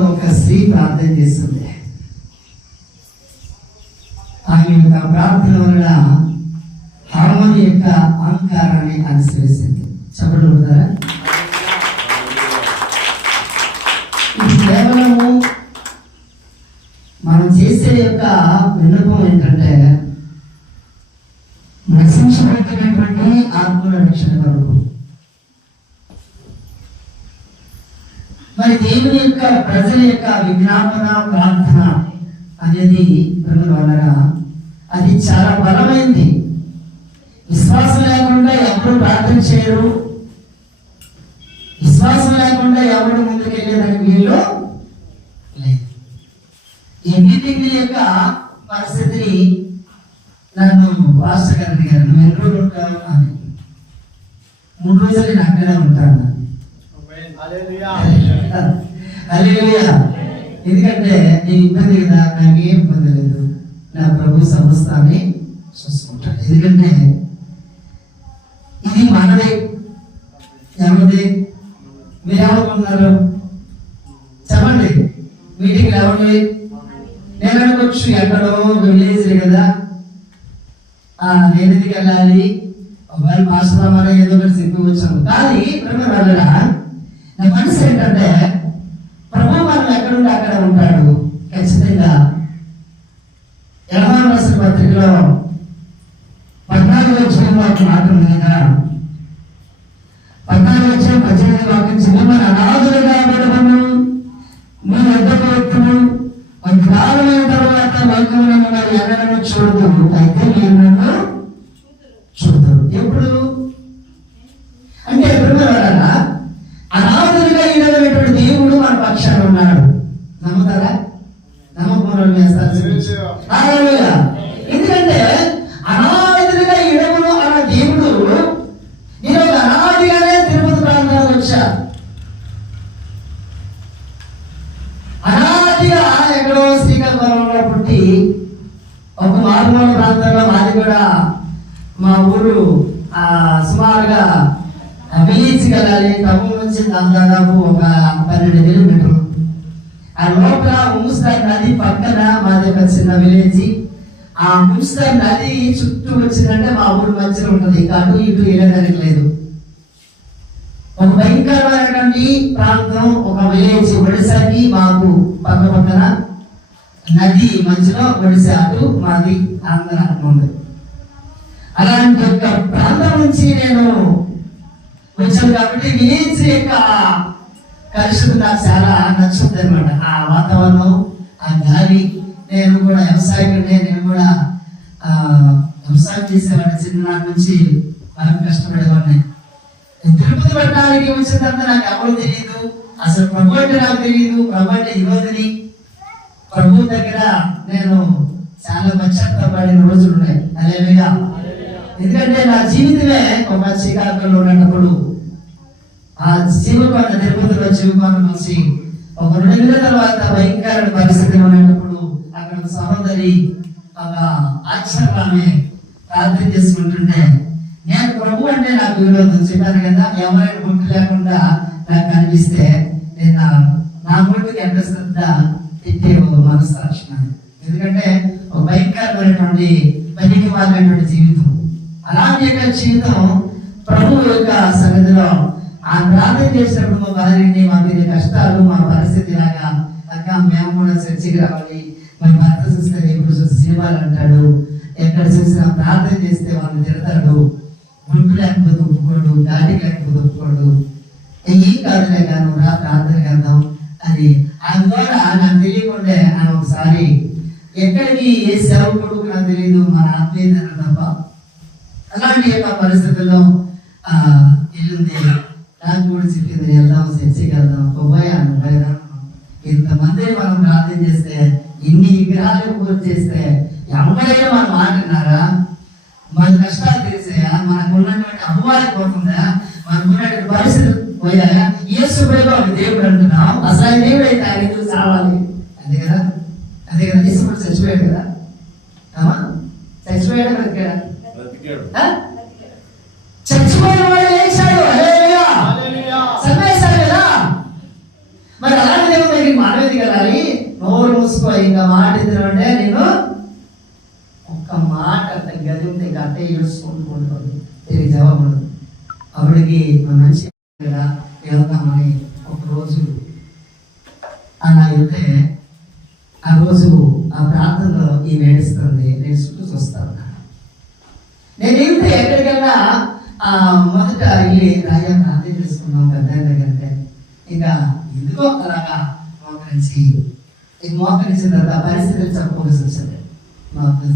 ఒక స్త్రీ ప్రార్థన చేస్తుంది. ఆమె యొక్క ప్రార్థన వల్ల హార్మోని యొక్క అహంకారాన్ని అనుసరిస్తుంది. చెప్పడం అవుతారా? ఇది కేవలము మనం చేసే యొక్క విన్నపం ఏంటంటే రక్షించబడినటువంటి ఆత్మల రక్షణ కొరకు. మరి దేవుని యొక్క ప్రజల యొక్క విజ్ఞాపన ప్రార్థన అనేది వలన అది చాలా బలమైంది. విశ్వాసం లేకుండా ఎవరు ప్రార్థన చేయరు, విశ్వాసం లేకుండా ఎవరు ముందుకు వెళ్ళేదానికి వీళ్ళు లేదు. ఈ మీటింగ్ యొక్క పరిస్థితిని నన్ను పాస్టర్ గారు అడిగారు, నువ్వు ఎన్ని రోజులు ఉంటావు అని. 3 రోజులు నేను అక్కడే ఉంటాను. ఎందుకంటే నేను ఇబ్బంది కదా, నాకేం ఇబ్బంది లేదు, నా ప్రభు సమస్తాన్ని చూసుకుంటాడు. ఎందుకంటే ఇది మనదే. ఎవరిది? మీరు ఏమనుకుంటున్నారు చెప్పండి. మీటింగ్ ఎవరిది? నేను అనుకోవచ్చు ఎక్కడో విలేజ్ కదా, నేను ఎందుకు వెళ్ళాలి, ఒకవేళ మాస్టర్ ఏదో ఒకటి చెప్పి వచ్చాను. కానీ వెళ్ళడా నా మనసు ఏంటంటే ప్రభు మనం ఎక్కడుంటే అక్కడ ఉంటాడు. ఖచ్చితంగా యోహాను రాసిన పత్రికలో 14వ అధ్యాయంలో ఒక మాట ఉంది కదా, 14వ అధ్యాయం 18వ వాక్యం, మిమ్మల్ని అనాథులుగా పెడతాను, మీ వద్దకు వ్యక్తులు కాలమైన తర్వాత లోకంలో మిమ్మల్ని ఎన్నడూ చూడదు, అయితే మీరు నన్ను చూడరు. ఎప్పుడు అంటే ఎప్పుడు వెళ్ళాలా? అనాథులుగా ఈడమైనటువంటి దేవుడు మన పక్షాన ఉన్నాడు. నమ్ముతారా? నమ్మకం చేస్తారు. ఎందుకంటే అనాథులుగా ఈడమును అన్న దేవుడు నేను ఒక అనాదిగానే తిరుపతి ప్రాంతానికి వచ్చా. అనాదిగా ఎక్కడో శ్రీకాకుళంలో పుట్టి ఒక మారుమూల ప్రాంతంలో, మాది కూడా మా ఊరు సుమారుగా విలేజ్ వెళ్ళాలి. ఖమ్మం నుంచి దాదాపు ఒక 12 కిలోమీటర్లు. ఆ లోపల ముస్తార్ నది పక్కన మాది ఒక చిన్న విలేజ్. ఆ ముస్తార్ నది చుట్టూ వచ్చిందంటే మా ఊరు మధ్యలో ఉంటుంది. అటు ఇటు వెళ్ళడానికి లేదు. ఒక భయంకరమైనటువంటి ప్రాంతం, ఒక విలేజ్. ఒడిశాకి మాకు పక్క పక్కన నది మధ్యలో ఒడిశా, అటు మాది ఆంధ్ర ఉంది. అలాంటి ఒక ప్రాంతం నుంచి నేను వచ్చాను. కాబట్టి విలేజ్ యొక్క పరిస్థితి నాకు చాలా నచ్చుతుంది అనమాట. ఆ వాతావరణం, ఆ గాలి. నేను కూడా వ్యవసాయకుడినే, నేను కూడా వ్యవసాయం చేసేవాడిని. చిన్ననాటి నుంచి మనం కష్టపడేవాడిని. తిరుపతి పట్టణానికి వచ్చిన తర్వాత నాకు ఎవరు తెలియదు, అసలు ప్రభు అంటే నాకు తెలియదు. ప్రభు అంటే యువతిని. ప్రభు దగ్గర నేను చాలా పశ్చాత్తాపడిన రోజులు ఉన్నాయి. హల్లెలూయా. ఎందుకంటే నా జీవితమే ఒక శ్రీకాకుళంలో ఉన్నప్పుడు ఆ జీవకోన తిరుపతిలో జీవకోన నుంచి ఒక 2 నెలల తర్వాత భయంకర పరిస్థితి ఉన్నప్పుడు అక్కడ సహోదరి ఒక ఆశ్చర్యమే ప్రార్థన చేసుకుంటుంటే, నేను ప్రభు అంటే నాకు విరోధం చెప్పాను కదా, ఎవరైనా గుర్తు లేకుండా నాకు కనిపిస్తే నేను నా గుర్తుకి ఎంత శ్రద్ధ తిట్టే మనస్సాక్షి. ఎందుకంటే ఒక భయంకరమైనటువంటి పనికి మారినటువంటి జీవితం. అలాంటి యొక్క జీవితం ప్రభు యొక్క సన్నిధిలో ఆ ప్రార్థన చేసినప్పుడు మా భార్యని, మా మీద కష్టాలు, మా పరిస్థితి లాగా అక్క మేము కూడా చర్చికి రావాలి, మరి భర్త చూస్తే ఎప్పుడు చూసి సినిమాలు అంటాడు, ఎక్కడ చూసినా ప్రార్థన చేస్తే వాళ్ళు తిడతాడు, గుంపు లేకపోతే ఒప్పుకోడు, దాటి లేకపోతే ఒప్పుకోడు, ఏం కాదులే కాను రా ప్రార్థన చేద్దాం అని. ఆయన ద్వారా నాకు తెలియకుండా ఆయన ఒకసారి ఎక్కడికి ఏ సేవకుడు నాకు తెలియదు, మన ఆత్మీయత తప్ప. అలాంటి యొక్క పరిస్థితుల్లో వెళ్ళింది. నాకు కూడా చెప్పింది, వెళ్దాం చర్చికి వెళ్దాం. పోయాను. ఇంతమంది మనం ప్రార్థన చేస్తే, ఇన్ని విగ్రహాలు పూర్తి చేస్తే ఎవరైనా మనం మాట్లాడినారా? మన కష్టాలు తెలిసాయా? మనకు ఉన్నటువంటి అపవాదం పోతుందా? మనకు ఉన్నటువంటి పరిస్థితులు పోయాయా? యేసు ప్రభువు ఒక దేవుడు అంటున్నాం, అసలు దేవుడు అయితే ఆయన చూసి రావాలి. అంతే కదా, అంతే కదా. యేసు ప్రభు చచ్చిపోయాడు కదా, చచ్చిపోయాడు బ్రతికాడా? చచ్చిపోయిన వాడు లేచాడు. హల్లెలూయా. చంపేశాడు కదా. మరి అలాంటి దేవుడు మనకి ఇంకా మాట ఎదురంటే నేను ఒక్క మాట గది ఉంటే గట్ట ఏడుచుకుంటుంది, తిరిగి జవాబు ఉండదు. అప్పటికి మంచి వెళ్తామని ఒకరోజు అలా వెళ్తే ఆ రోజు ఆ ప్రాంతంలో ఈ ఏడుస్తుంది. నేను చుట్టూ చూస్తాను. నేను వెళ్తే ఎక్కడికైనా మొదట వెళ్ళి రాజా ప్రార్థన చేసుకున్నాం పెద్ద దగ్గర. ఇంకా ఎందుకో అలాగా మోకరించిన తర్వాత పరిస్థితులు చెప్పవలసి వచ్చింది. మాకు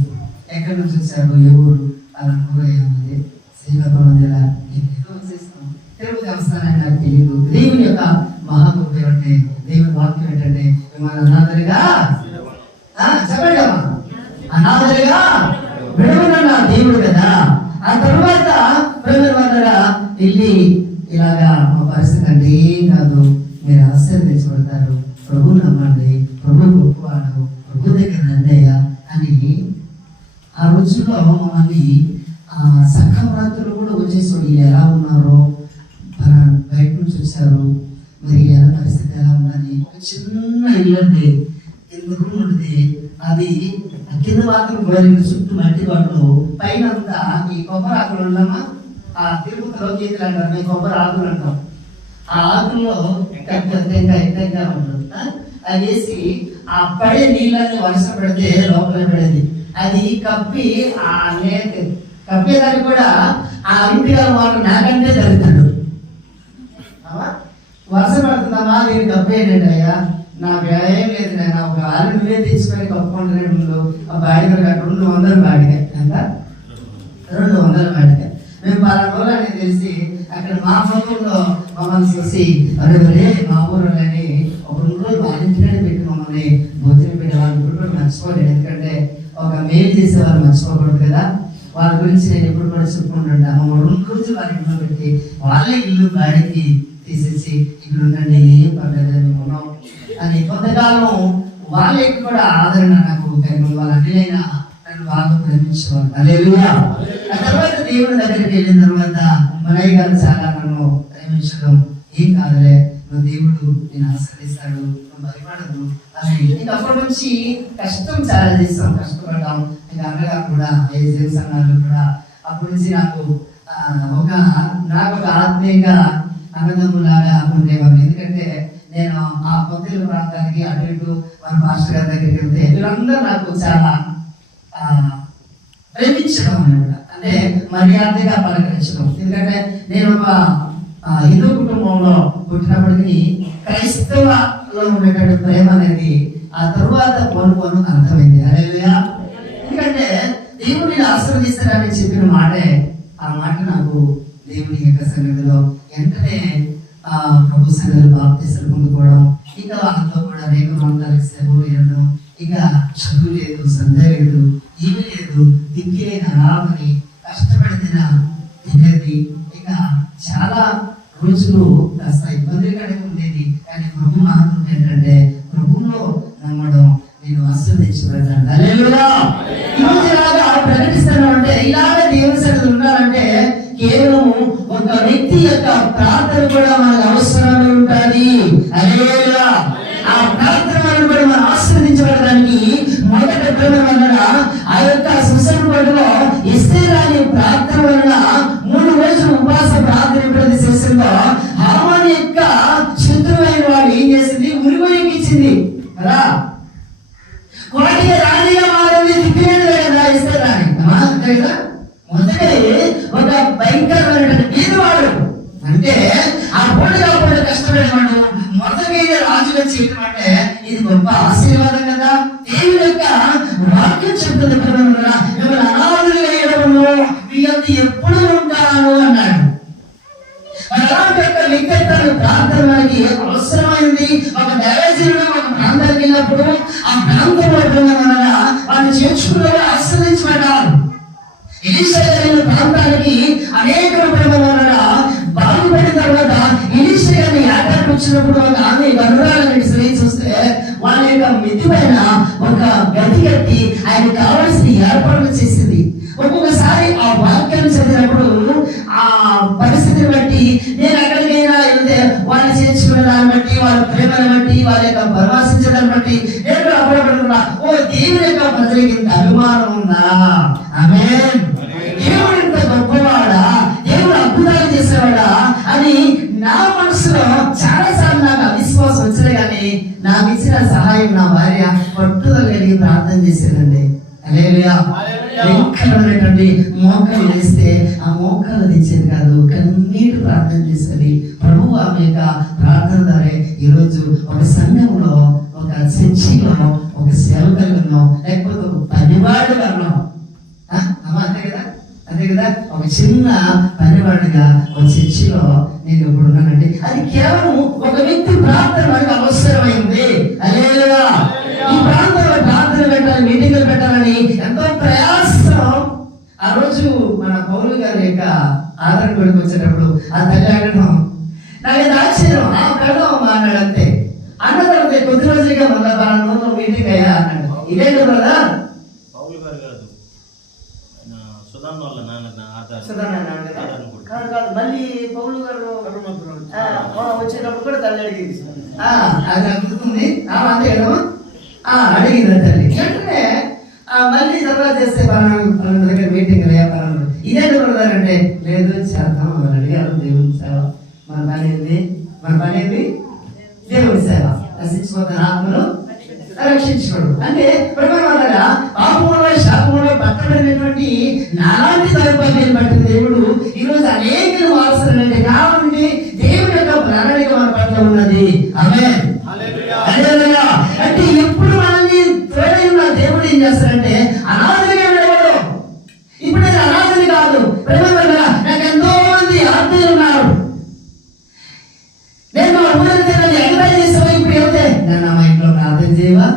ఎక్కడి నుంచి వచ్చారు, ఏ ఊరు, అలా ఏముంది, శ్రీకాకుళం జిల్లా, ఏదో చేస్తాం. తెలుగు దేవస్థానాన్ని నాకు తెలియదు. దేవుని యొక్క మహాగొప్ప అంటే దేవుని వాక్యం ఏంటంటే మిమ్మల్ని అనాథలుగా చెప్పండి అమ్మా, అనాథలుగా విడవనన్న దేవుడు కదా. ఆ తర్వాత ప్రజల వల్ల వెళ్ళి ఇలాగా మా పరిస్థితి అంటే ఏం కాదు, మీరు ఆశీర్వదించబడతారు, ప్రభు నమ్మండి, ప్రభు గొప్పవాడు, ప్రభు దగ్గర రండయ్య అని. ఆ రోజుల్లో మమ్మల్ని సంఘరాత్రులు కూడా వచ్చేసాడు. ఎలా ఉన్నారో బయట నుంచి వచ్చారు, మరి ఎలా పరిస్థితి ఎలా ఉన్నది. ఒక చిన్న ఇల్లు అండి, ఎందుకు ఉంటుంది అది కింద మాత్రం గోరింగ్ చుట్టూ మట్టి వాళ్ళు, పైన అంతా ఈ కొబ్బరి ఆకులు ఉన్నామా, ఆ తిరుపతిలో గీతలు అంటారు, మేము కొబ్బరి ఆకులు అంటాం. ఆ ఆకుల్లో టెంకాయ ఉంటుంది. అది వేసి ఆ పడే నీళ్ళని వర్షం పెడితే లోపల పడేది. అది కప్పి ఆ కప్పేదాన్ని కూడా ఆ ఇంటిగా వాడు నాకంటే జరుగుతాడు. వర్షం పడుతుందమ్మా, నేను కప్పేయండి అయ్యా, నాకు ఏం లేదు, నేను ఒక ఆరు నువ్వే తీసుకొని కప్పుకుంటున్నాడు. ముందు ఆ బాడిగ 200 బాడిగ, ఎంత 200 బాడిగ. మేము 10 రోజులు అనేది తెలిసి అక్కడ మా పొలంలో మమ్మల్ని చూసి అరే మా ఊళ్ళని ఒక 2 రోజులు వాళ్ళ ఇంటికనే పెట్టి మమ్మల్ని భోజనం పెట్టే వాళ్ళు కూడా మర్చిపోలేదు. ఎందుకంటే ఒక మేలు చేసే వాళ్ళు మర్చిపోకూడదు కదా. వాళ్ళ గురించి నేను ఎప్పుడు కూడా చెప్పుకుంటుంటా. 2 రోజులు వాళ్ళ ఇంట్లో పెట్టి వాళ్ళే ఇల్లు బాడికి తీసేసి ఇక్కడ ఉండండి, ఏం పర్లేదు మేము ఉన్నాం అని కొంతకాలం వాళ్ళకి కూడా ఆదరణ నాకు కలిగి వాళ్ళ అన్నిలైనా నన్ను బాగా ప్రేమించేవాళ్ళు. హల్లెలూయా. ఆ తర్వాత దేవుని దగ్గరికి వెళ్ళిన తర్వాత మనయ్య గారు చాలా నన్ను ప్రేమించడం, ఏం కాదులే నువ్వు దేవుడు నేను ఆశ్రయిస్తాడు, నువ్వు భయపడదు అని. ఇంకా అప్పటి నుంచి కష్టం చాలా చేస్తాం, కష్టపడ్డాం. ఇంకా అన్నగారు కూడా ఏజెన్స్ అన్నారు కూడా అప్పటి నుంచి నాకు ఒక ఆత్మీయంగా అన్నదమ్ములాగా ఉండేవాళ్ళు. ఎందుకంటే నేను ఆ పొత్తిల ప్రాంతానికి అటు ఇటు మన మాస్టర్ గారి దగ్గరికి వెళ్తే వీళ్ళందరూ నాకు చాలా ప్రేమించడం అన్నమాట, అంటే మర్యాదగా పలకరించడం. ఎందుకంటే నేను ఒక హిందూ కుటుంబంలో పుట్టినప్పటికీ క్రైస్తవులో ఉండేటువంటి ప్రేమ అనేది ఆ తరువాత కొను అర్థమైంది. హల్లెలూయా. ఎందుకంటే దేవుడిని ఆశీర్వదిస్తాడని చెప్పిన మాటే, ఆ మాట నాకు దేవుని యొక్క సన్నిధిలో వెంటనే ప్రభు సన్నిధిలో బాప్తిస్మం పొందుకోవడం, ఇక వాళ్ళతో కూడా అనేక మంత్రాలకు సేవలు చేయడం, ఇక చదువు లేదు, సందేహం లేదు, ఏమీ లేదు, దిక్కిలేని అనామని కష్టపడిన తినేది. ఇక చాలా రోజులు కాస్త ఇబ్బందికరంగా ఉండేది. కానీ ప్రభు మహత్వం ఏంటంటే ప్రభువులో నమ్మడం, నేను ఆశీర్వదించబడ్డాను. హల్లెలూయా. ఈరోజు ఇలాగా ప్రకటిస్తాను అంటే, ఇలాగ దేవుని సన్నిధిలో ఉండాలంటే కేవలం ఒక వ్యక్తి యొక్క ప్రార్థన కూడా మనకు అవసరమై ఉంటుంది. హల్లెలూయా. ఆ ప్రార్థన కూడా మనం ఆశీర్వదించబడడానికి మొదట వలన ఆ యొక్క సుసంపదలో ఎస్తేరు అనే ప్రార్థన వలన 3 రోజులు ఉపవాస ప్రార్థన చేసిందో హామాను యొక్క శత్రువైన వాడు ఏం చేసింది, ఉరిగొయ్యకి ఇచ్చింది కదా. కోటిగా రాణిగా మారింది, తిప్పినది కదా ఎస్తేరు రాణి కదా. మొదటి ఒక భయంకరమైన పేదవాడు, అంటే ఆ పూటగా కష్టపడేవాడు మొదటి రాజుగా చేయడం అంటే ఇది గొప్ప ఆశీర్వాదం కదా. దేవుని యొక్క వాక్యం చెప్తుంది, మిమ్మల్ని అనాథులు వేయడంలో వీళ్ళకి ఎప్పుడు ఉంటాను అన్నాడు. అలాంటి యొక్క లింగతను ప్రాంతం మనకి అవసరమైంది. ఒక దైవజనుడు ఒక ప్రాంతానికి వెళ్ళినప్పుడు ఆ ప్రాంతంలో వాళ్ళు చేర్చుకున్న ఆశ్రయించబడ్డారు. ఎలీషా గారి ప్రాంతానికి అనేక బాగుపడిన తర్వాత ఎలీషా గారిని యాత్రకు వచ్చినప్పుడు ఒక ఆమె గనురాలని స్త్రీ చూస్తే వాళ్ళ యొక్క మితి పైన ఒక గది కట్టి ఆయన కావాల్సిన ఏర్పాట్లు చేసింది. ఒక్కొక్కసారి ఆ వాక్యాన్ని చదివినప్పుడు ఆ పరిస్థితిని బట్టి నేను ఎక్కడికైనా వెళ్తే వాళ్ళు చేర్చుకునే దాన్ని బట్టి, వాళ్ళ ప్రేమను బట్టి, వాళ్ళ యొక్క పరామర్శించడాన్ని బట్టి నేను అప్పుడప్పుడు ఓ దేవుని యొక్క ప్రజలకి ఇంత అభిమానం ఉందా? ఆమేన్. దేవుడు ఇంత గొప్పవాడా, దేవుడు అద్భుతాలు చేసేవాడా అని నా మనసులో చాలా సార్లు నాకు అవిశ్వాసం వచ్చినా కానీ నాకు ఇచ్చిన సహాయం నా భార్య పట్టుదల కలిగి ప్రార్థన చేసేదండి. హల్లెలూయా. భయంకరమైనటువంటి మోకాలు వేస్తే ఆ మోకాలు తెచ్చేది కాదు, కన్నీటి ప్రార్థన చేసేది. ప్రభువు ఆమె యొక్క ప్రార్థన ద్వారా ఈరోజు ఒక సంఘంలో, ఒక చర్చిలో, ఒక సేవకులను, లేకపోతే ఒక పనివాడుగాను, అంతే కదా, అంతే కదా, ఒక చిన్న పనివాడిగా ఒక చర్చిలో నేను ఇప్పుడు ఉన్నానండి. అది కేవలం ఒక వ్యక్తి ప్రార్థన మనకు అవసరమైంది. హల్లెలూయా. ఈ ప్రాంతంలో ప్రార్థన పెట్టాలి, మీటింగ్లు పెట్టాలని ఎంతో ప్రయాసం. ఆ రోజు మన పౌలు గారి యొక్క ఆదరణ కొడుకు వచ్చేటప్పుడు ఆ తల్లి అడగడం నాకు ఆశ్చర్యం. ఆ పెడదాం అన్నాడు అంతే. అన్న తర్వాత కొద్ది రోజులుగా మళ్ళీ నూనె మీటింగ్ అయ్యా అన్నాడు. ఇదేంటి బ్రదర్? పౌలు గారు కాదు, సుధాన్ వాళ్ళ నాన్న కాదు. మళ్ళీ పౌలు గారు వచ్చేటప్పుడు కూడా తల్లి అడిగింది. అది అడుగుతుంది అంతే కదా, అడిగింది తల్లి. వెంటనే మళ్ళీ తర్వాత చేస్తే పలానా దగ్గర మీటింగ్ వ్యాపారం ఇదేంటి బ్రదర్ అంటే, లేదు చేద్దాం అడిగారు. దేవుని సేవ మన పని ఏంది? మన పని ఏంది? దేవుని సేవ. రక్షించుకోవద్దని ఆత్మను రక్షించుకోడు అంటే పాపములో శాపములో పట్టబడినటువంటి నాలాంటి దౌర్భాగ్యాన్ని బట్టి దేవుడు ఈరోజు అనేక వారసులంటే కాబట్టి దేవుని యొక్క ప్రణాళిక మన పట్ల ఉన్నది. ఆమేన్. హల్లెలూయా. అంటే ఎప్పుడు మనల్ని తోడై ఉన్న దేవుడు ఏం చేస్తారంటే అనాథులుగా ఉండేవాడు. ఇప్పుడు నేను అనాథులు కాదు, నాకు ఎంతో మంది ఆత్మీయులు ఉన్నారు. నేను మా ఊరికి ఎంకరేజ్ చేసావా? ఇప్పుడు వెళ్తే నన్ను మా ఇంట్లో ప్రార్థన చేయవా,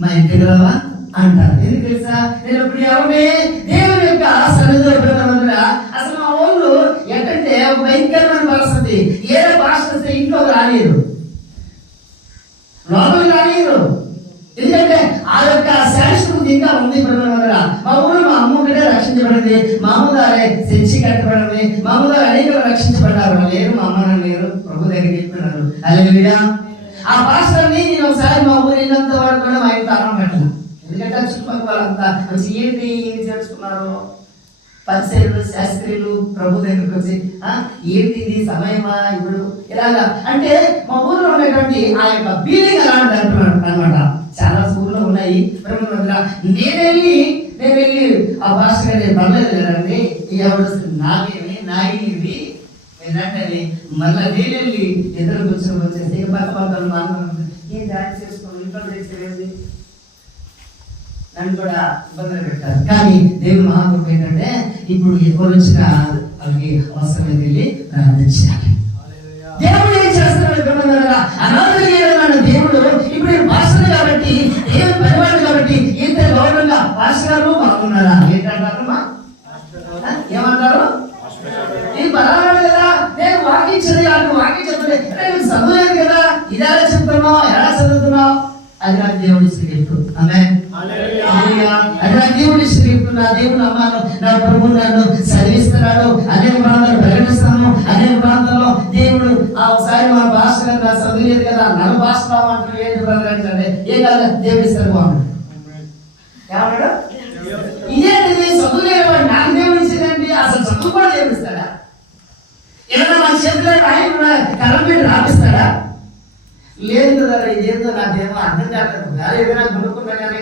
మా ఇంటికి రావా అంటారు. ఎందుకు తెలుసా? నేను ఇప్పుడు ఎవరిని దేవుని యొక్క సన్నిధిలో అసలు మా ఊళ్ళు ఎట్టంటే భయంకరమైన పరిస్థితి. ఏ భాష వస్తే ఇంట్లోకి రానిరు, లోపలికి రానిరు. ఎందుకంటే ఆ యొక్క శాశ్వతం ఇంకా ఉంది. మా ఊరు మా అమ్మ ఒకటే రక్షించబడింది, మా అమ్మగారే శిక్షి కట్టబడింది, మా అమ్మగారు అనేక రక్షించబడ్డారు. లేరు, మా అమ్మ నాన్న లేరు, ప్రభు దగ్గరికి వెళ్ళిపోయినారు. హల్లెలూయా. ఆ పాస్టర్ని నేను ఒకసారి మా ఊరు వెళ్ళినంత వాడు కూడా మా ఇంట్లో అన్నం పెట్టాను. ఎందుకంటే చుట్టుపక్కల వాళ్ళంతా వచ్చి ఏంటి చేర్చుకున్నారు, పరిసరులు శాస్త్రీలు ప్రభు దగ్గరికి వచ్చి ఏంటి ఇది సమయమా ఇప్పుడు ఇలాగా అంటే మా ఊర్లో ఉన్నటువంటి ఆ యొక్క ఫీలింగ్ అలాంటి అంటున్నాడు అనమాట. చాలా ఊర్లో ఉన్నాయి. నేను వెళ్ళి ఆ భాష పర్లేదు లేదండి, ఎవరు నాగేమి ఏంటంటే మళ్ళీ నేను వెళ్ళి ఎదురు కూర్చొని వచ్చేసి పక్కపక్కలు ఏం డాన్స్ చేసుకోండి, ఇంట్లో చేసేది నన్ను కూడా ఇబ్బందులు పెట్టారు. కానీ దేవుడు మహాకృప ఏంటంటే ఇప్పుడు ఎవరు వచ్చినా వాళ్ళకి అవసరమైతే వెళ్ళి ప్రార్థించాలి. దేవుడు ఏం చేస్తున్నాడు? అనాథులు దేవుడు ఇప్పుడు నేను భాషలు కాబట్టి, దేవుడు పరివాడు కాబట్టి ఇంత గౌరవంగా భాషలు బాగున్నారా ఏంటంటారమ్మా? ఏమంటారు? నేను పరాడు కదా, నేను వాకించదు కాదు, వాకించలేదు, చదువులేదు కదా, ఇలా చెప్తున్నావు, ఎలా చదువుతున్నావు? అది నాకు దేవుడి గిఫ్ట్. ఆమేన్. అది నాకు దేవుడి గిఫ్ట్. నా దేవుడు అమ్మాను, నా ప్రభు నన్ను చదివిస్తున్నాడు. అనేక ప్రాంతాలు ప్రకటిస్తాను. అనేక ప్రాంతాల్లో దేవుడు ఒకసారి మన భాష నా చదివేది కదా, నన్ను భాష రావంటారు. ఏంటి ప్రకటించండి, ఏ కాదు దేవుడి ఇస్తారు బాగుంటాడు. ఏమన్నాడు? ఇదేంటిది చదువులేవాడు నాకు దేవుడు ఇచ్చేదండి. అసలు చదువు కూడా దేవుడిస్తాడా? ఏదైనా మన చేతిలో ఆయన కలం పెట్టి రాపిస్తాడా? లేదు కదా, ఇదేందో నాకేమో అర్థం కాదు, ఏదైనా కొనుక్కున్నా కానీ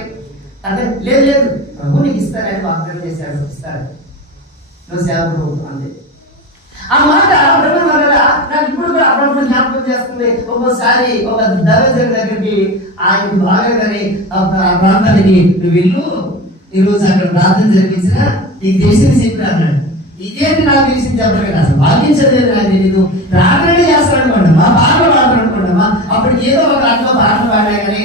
అర్థం లేదు. ప్రభు నీకు ఇస్తారని వాగ్దానం చేశాడు, ఇస్తాడు, నువ్వు సేవకుడు అంతే. ఆ మాట నాకు ఇప్పుడు కూడా అప్పుడప్పుడు జ్ఞాపకం చేస్తుంది. ఒక్కోసారి ఒక దైవజనుడి దగ్గరికి ఆయన బాగా కానీ ఆ ప్రాంతానికి నువ్వు వెళ్ళు, ఈరోజు అక్కడ ప్రార్థన జరిపించిన నీకు తెలిసింది చెప్పిన అన్నాడు. ఇదేంటి నాకు తెలిసింది చెప్పలేదు, అసలు వాకించలేదు నాకు తెలీదు. ప్రార్థన చేస్తాడు అనుకోండి, మా పాటలు పాడతాడు అనుకోండి, అప్పుడు ఏదో ఒక అట్లా పాటలు పాడా కానీ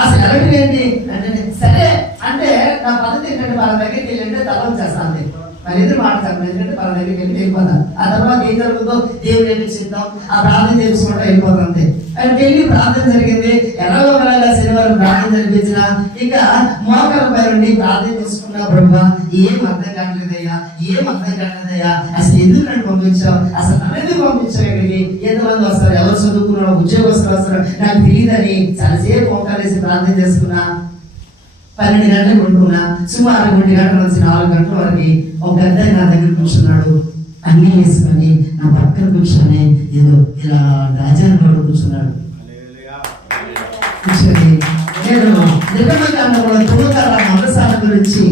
అసలు ఎలాంటి ఏంటి అంటే సరే అంటే నా పద్ధతి ఏంటంటే వాళ్ళ దగ్గరికి వెళ్ళి తలం చేస్తాను. మరి ఎదురు మాట్లాడతాను, ఎందుకంటే వాళ్ళ దగ్గరికి వెళ్ళిపోతాను. ఆ తర్వాత ఏం జరుగుతుందో దేవుడు ఏమి చిత్తం ఆ ప్రార్థన చేసుకుంటా వెళ్ళిపోతుంది. అంటే వెళ్ళి ప్రార్థన జరిగింది. ఎలాగో ఒకలాగా శనివారం ప్రార్థన జరిపించిన ఇంకా మోకాల పై నుండి ప్రార్థన చేసుకున్నా, ప్రభు ఏం అర్థం కావట్లేదయ్యా, అసలు ఎందుకు నన్ను పంపించావు, అసలు నన్ను పంపించావు, ఇక్కడికి ఎంతమంది వస్తారు, ఎవరు చదువుకున్నారో, ఉద్యోగస్తులు వస్తారు నాకు తెలియదని చాలాసేపు మోకాలేసి ప్రార్థన చేసుకున్నా. 12 గంటలకు కొనుక్కున్నా సుమారు 1 గంటల నుంచి 4 గంటల వరకు ఒక పెద్ద నా దగ్గర కూర్చున్నాడు. అన్నీ వేసుకొని నా పక్కన కూర్చొని ఏదో ఇలా రాజాను కూర్చున్నాడు. కూర్చొని నేను నిర్గమకాండం కూడా 9వ మొదటిసారి గురించి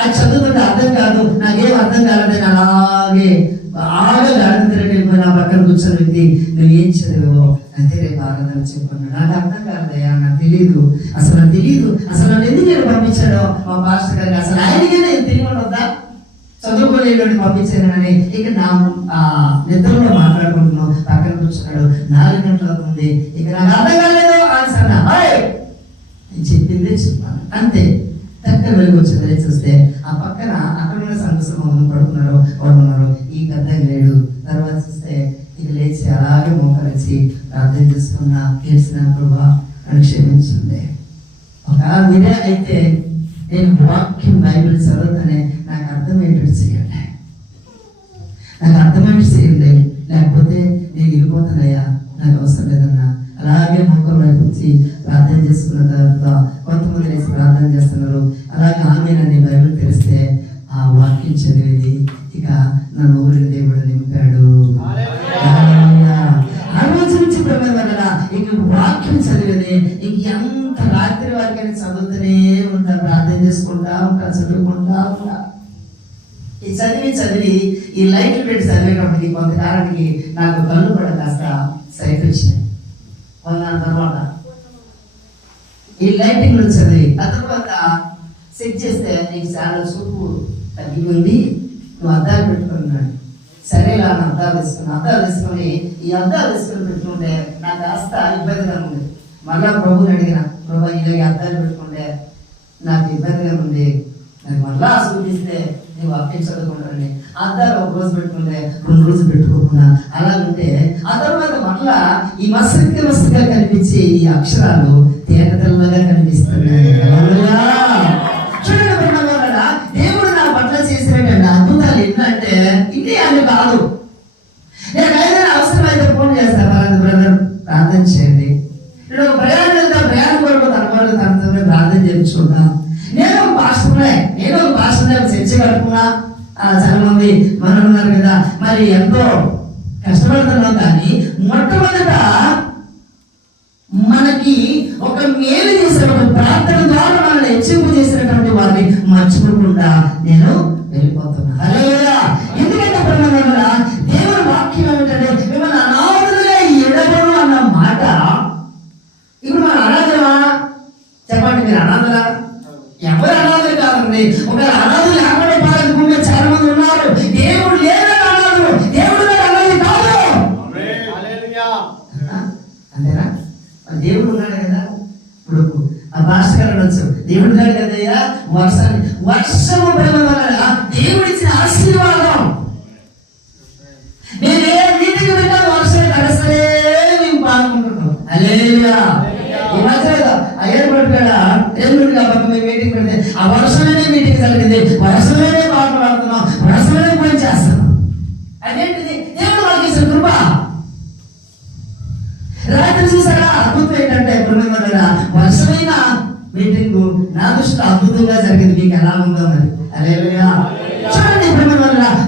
అది చదువుతుంటే అర్థం కాదు, నాకేం అర్థం కాలేదని అలాగే బాగా గాడిపోయి నా పక్కన కూర్చొని వ్యక్తి నువ్వు ఏం చదివావో అంటే రేపు ఆరాధన చెప్పుకున్నాడు. నాకు అర్థం కాదయ్యా, నాకు తెలియదు, అసలు నన్ను ఎందుకు నేను పంపించాడో మా పాస్టర్ గారికి అసలు ఆయనకే నేను తిరిగి ఉండొద్దా చదువుకోలేని పంపించానని ఇక నా నిద్రలో మాట్లాడుకుంటున్నాం. పక్కన కూర్చున్నాడు. 4 గంటలు అవుతుంది. ఇక నాకు అర్థం కాలేదు ఆన్సర్ నేను చెప్పిందే చెప్పాను అంతే. చక్కగా వెలుగు వచ్చిందని చూస్తే ఆ పక్కన అక్కడ ఉన్న సంఘం పడుకున్నారు. ఈ పెద్ద లేడు. తర్వాత చూస్తే ఇది లేచి అలాగే మోకరించి ప్రార్థన చేసుకున్నా చేసిన ప్రభా అని క్షమించండి. ఒక మీరే అయితే నేను వాక్యం బైబిల్ చదువుతానే నాకు అర్థమయ్యేటట్టు చేయండి, లేకపోతే నేను వెళ్ళిపోతానయ్యా, నాకు అవసరం లేదన్నా. అలాగే మొక్కలు వైపుచ్చి ప్రార్థన చేసుకున్న తర్వాత కొంతమంది లేచి ప్రార్థన చేస్తున్నారు. అలాగే ఆమెనని బైబిల్ తెలిస్తే ఆ వాక్యం చదివేది ఇక నా ఊరిని దేవుడు నింపాడు. ఆ రోజు నుంచి వల్ల ఇక వాక్యం చదివేది ఇక ఎంత రాత్రి వారికి చదువుతూనే ఉంటా, ప్రార్థన చేసుకుంటా ఉంటా, చదువుకుంటా ఉంటా. ఈ చదివి ఈ లైట్లు పెట్టి చదివేటప్పటికి కొంతకాలానికి నాకు కళ్ళు కూడా కాస్త సైట్ వచ్చినాయి. దాని తర్వాత ఈ లైటింగ్ చదివి ఆ తర్వాత సెట్ చేస్తే నీకు చాలా చూపు తగ్గిపోయింది, నువ్వు అద్దాలు పెట్టుకున్నాడు. సరేలా అద్దాలు తీసుకొని ఈ అద్దాలు తీసుకొని పెట్టుకుంటే నాకు కాస్త ఇబ్బందిగా ఉంది. మళ్ళా ప్రభుని అడిగిన, ప్రభు ఇలా అద్దాలు పెట్టుకుంటే నాకు ఇబ్బందిగా ఉంది, నాకు మళ్ళా చూపిస్తే నువ్వు అప్పే చదువుకుంటానని. అద్దాలు 1 రోజు పెట్టుకుంటే 2 రోజులు పెట్టుకోకుండా అలాగుంటే ఆ తర్వాత మళ్ళా ఈ మసగ్గా కనిపించే ఈ అక్షరాలు తేటతెల్లగా కనిపిస్తున్నాయి. చూడండి దేవుడు నా పట్ల చేసినటువంటి అద్భుతాలు ఏంటంటే ఇదే అని కాదు. నేను ఏదైనా అవసరమైతే ఫోన్ చేస్తాను, బ్రదర్ ప్రార్థన చేయండి. నేను ఒక ప్రయాణం కొరకు తనతో ప్రార్థన చేయించుకుంటా. నేను ఒక భాషలో చర్చ కట్టుకున్నా. చాలా మంది మనం ఉన్నారు కదా, మరి ఎంతో కష్టపడుతున్నాం. కానీ మొట్టమొదట మనకి ఒక మేలు చేసిన ఒక ప్రార్థన ద్వారా మనల్ని హెచ్చింపు చేసినటువంటి వారిని మర్చిపోకుండా నేను వెళ్ళిపోతున్నా. హల్లెలూయా. ఎందుకంటే దేవుని వాక్యం ఏమిటంటే మిమ్మల్ని అనాథలుగా ఎడబడు అన్న మాట. ఇప్పుడు మన అనాథమా చెప్పండి, మీరు అనాథలా? ఎవరు అనాథలు కాదండి. ఒక అనాథలు లేకుండా పాలకునే చాలా మంది ఉన్నారు. దేవుడు లేదని అనాథలు, దేవుడు అనాథలు కాదు. అంతేనా? దేవుడు ఉన్నాడు కదా. ఇప్పుడు ఆ భాస్కర్ అనొచ్చు, దేవుడు ఉన్నాడు కదయ్యా, వర్షము పడడం వల్ల దేవుడు ఇచ్చిన ఆశీర్వాదం. నేను ఏ నీటికి వెళ్ళా వర్షం తడసలే మేము పాల్గొంటున్నాం. హల్లెలూయా. ఈ మధ్య మీటింగ్ పెడితే ఆ వర్షంలోనే మీటింగ్ జరిగింది, వర్షంలోనే పాటలు పాడుతున్నాం, వర్షంలోనే పని చేస్తున్నాం. అదేంటిది? దేవుడు వాళ్ళకి ఇచ్చిన కృప. రాత్రి చూసారా అద్భుతం ఏంటంటే వర్షమైన మీటింగ్ నా దృష్టిలో అద్భుతంగా జరిగింది. మీకు ఎలా ఉందో మరి. హల్లెలూయా. చూడండి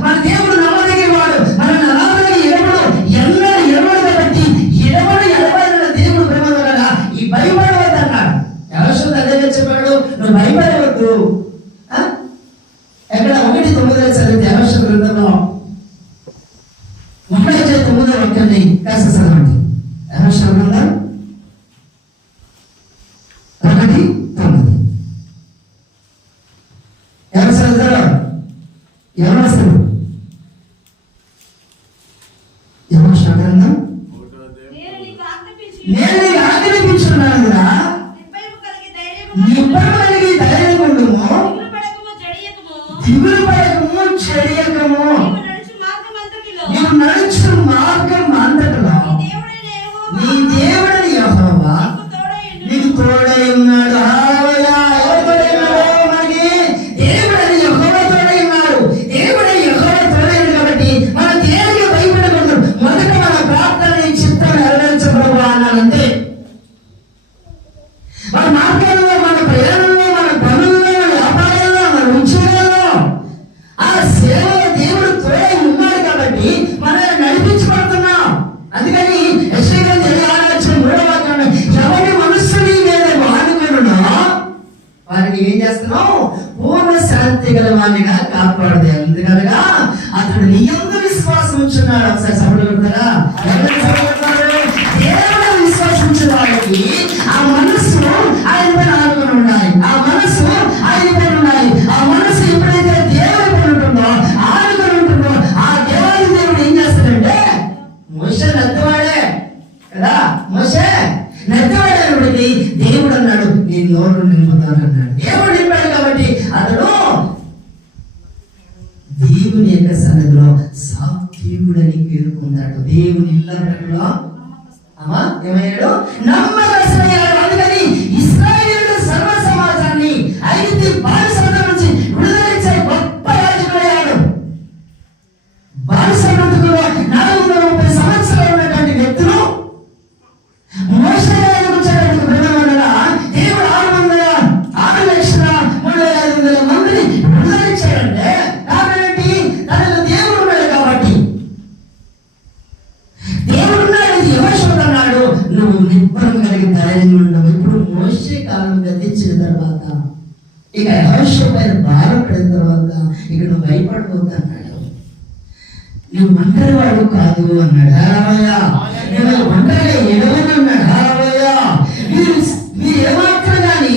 మన దేవుడు నమ్మదగిన వాడు. మన నమ్మదగిన ఎడబడు కాబట్టి ఎడబడిన దేవుడు ప్రేమ వల్ల ఈ భయపడవద్దు అన్నాడు. ఎవరు అదే చెప్పాడు, నువ్వు భయపడవద్దు. ఎక్కడ 1:9 చదివితే ఎవరు గ్రంథంలో 1:9 వాక్యాన్ని కాస్త చదవండి. ఎవరు గ్రంథం 1:9 ఎవరు చదువుతారో ఎవరు వస్తారు? ఎవరు గ్రంథం నేను ఆజ్ఞాపించున్నాను కదా, నిబ్బరమలిగి ధైర్యం ఉండుము, దిగులు పడకము, చెడియకము. నీవు నడుచు మార్గం అంతటిలో నీ దేవుడని యెహోవా నీకు తోడై ఉన్నాడు. ఏం చేస్తున్నావు? పూర్ణ శాంతి గలవానిగా కాపాడదు. ఎందుకనగా అతడు నీ యందు విశ్వాసం ఉంచున్నాడు. ఒకసారి సపోర్ట్ కొడతారా? దేవుడు విశ్వాసించిన వారికి ఆ మనస్సు ఆయన పైన ఆనుకొని ఉండాలి. ఆ మనస్సు ఆయన పైన ఉండాలి. ఆ మనస్సు ఎప్పుడైతే దేవుడి పైన ఉంటుందో, ఆనుకొని ఉంటుందో, ఆ దేవాది దేవుడు ఏం చేస్తాడంటే, మోషే నత్తవాడే కదా, మోషే నత్తవాడేవాడికి దేవుడు అన్నాడు, నీ నోరు నింపుతాను అన్నాడు. దేవుడు నింపాడు కాబట్టి అతడు దేవుని యొక్క సన్నిధిలో సాత్వికుడని పేర్కొన్నాడు. దేవుని ఇళ్ళలో ఏమయ్యాడు? నమ్మకస్తుడయ్యాడు. అందుకని ఇశ్రాయేలు సర్వ సమాజాన్ని ఐగుప్తు బానిసత్వం నుంచి విడుదలించే గొప్ప యాజకుడయ్యాడు. బానిసత్వంలో 430 సంవత్సరాలు ఉన్నటువంటి వ్యక్తులు మోషే వచ్చేటప్పుడు బ్రహ్మమండల దేవుడు 6,6,3,500 మందిని విడుదలించాడంటే కారణం ఏంటి? తనకు దేవుడు ఉన్నాడు కాబట్టి. దేవుడు ఉన్నాడు, యెహోషువ అన్నాడు, నువ్వు నిబ్బరం కలిగి ధైర్యం ఉండవు. ఇప్పుడు మోషే కాలం గతించిన తర్వాత, ఇక యెహోషువ పైన భారం పడిన తర్వాత ఇక నువ్వు భయపడబోతు అన్నాడు. నువ్వు ఒంటరి వాడు కాదు అన్నాడు. హల్లెలూయా. నువ్వు ఒంటరిగా ఎడవని అన్నాడు. హల్లెలూయా. మీరు ఏమాత్రం కానీ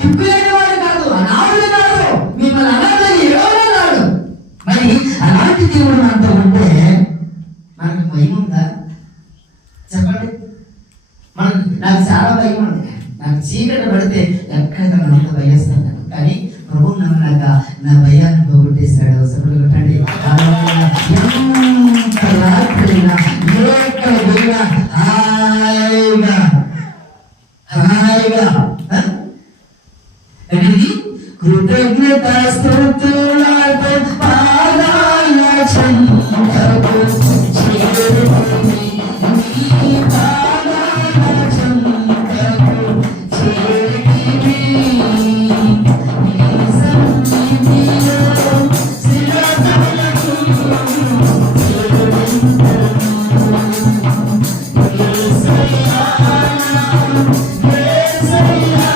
తిప్పులేని వాడు కాదు, అనాథులు కాదు, మిమ్మల్ని అనాథని ఎడవన్నాడు. మరి అలాంటి దేవుడు మనతో ఉంటే మనకు భయం ఉందా? చెప్పండి. నాకు చాలా భయం ఉంది. నాకు చీకటి పడితే ఎక్కడ అంత భయస్తాను. కానీ ప్రభు నమ్మక నా భయాన్ని పోగొట్టేశాడు. సభలు కొట్టండి. ఎంత రాత్రైనా ఎక్కడైనా హాయిగా హాయిగా కృతజ్ఞత స్తుతులతో పాదాల చెంతకు చేరుకొని నీ పాదాల చెంతకు చేరితివి. నీ సన్నిధిలో శిరతలకు యేసయ్యా, యేసయ్యా,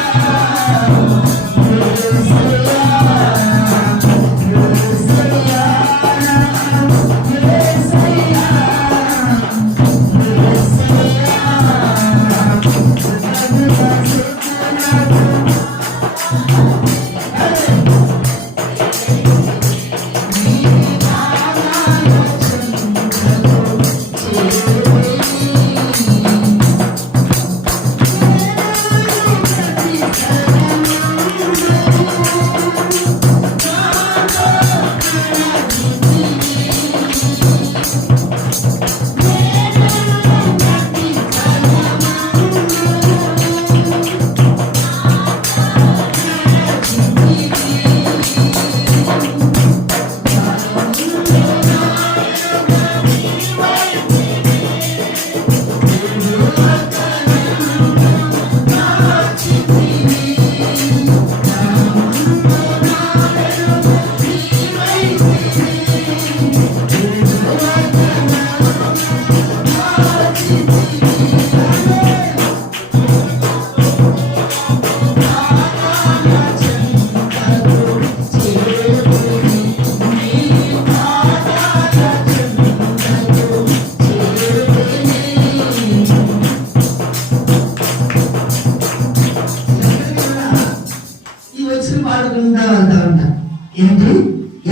ఏంటి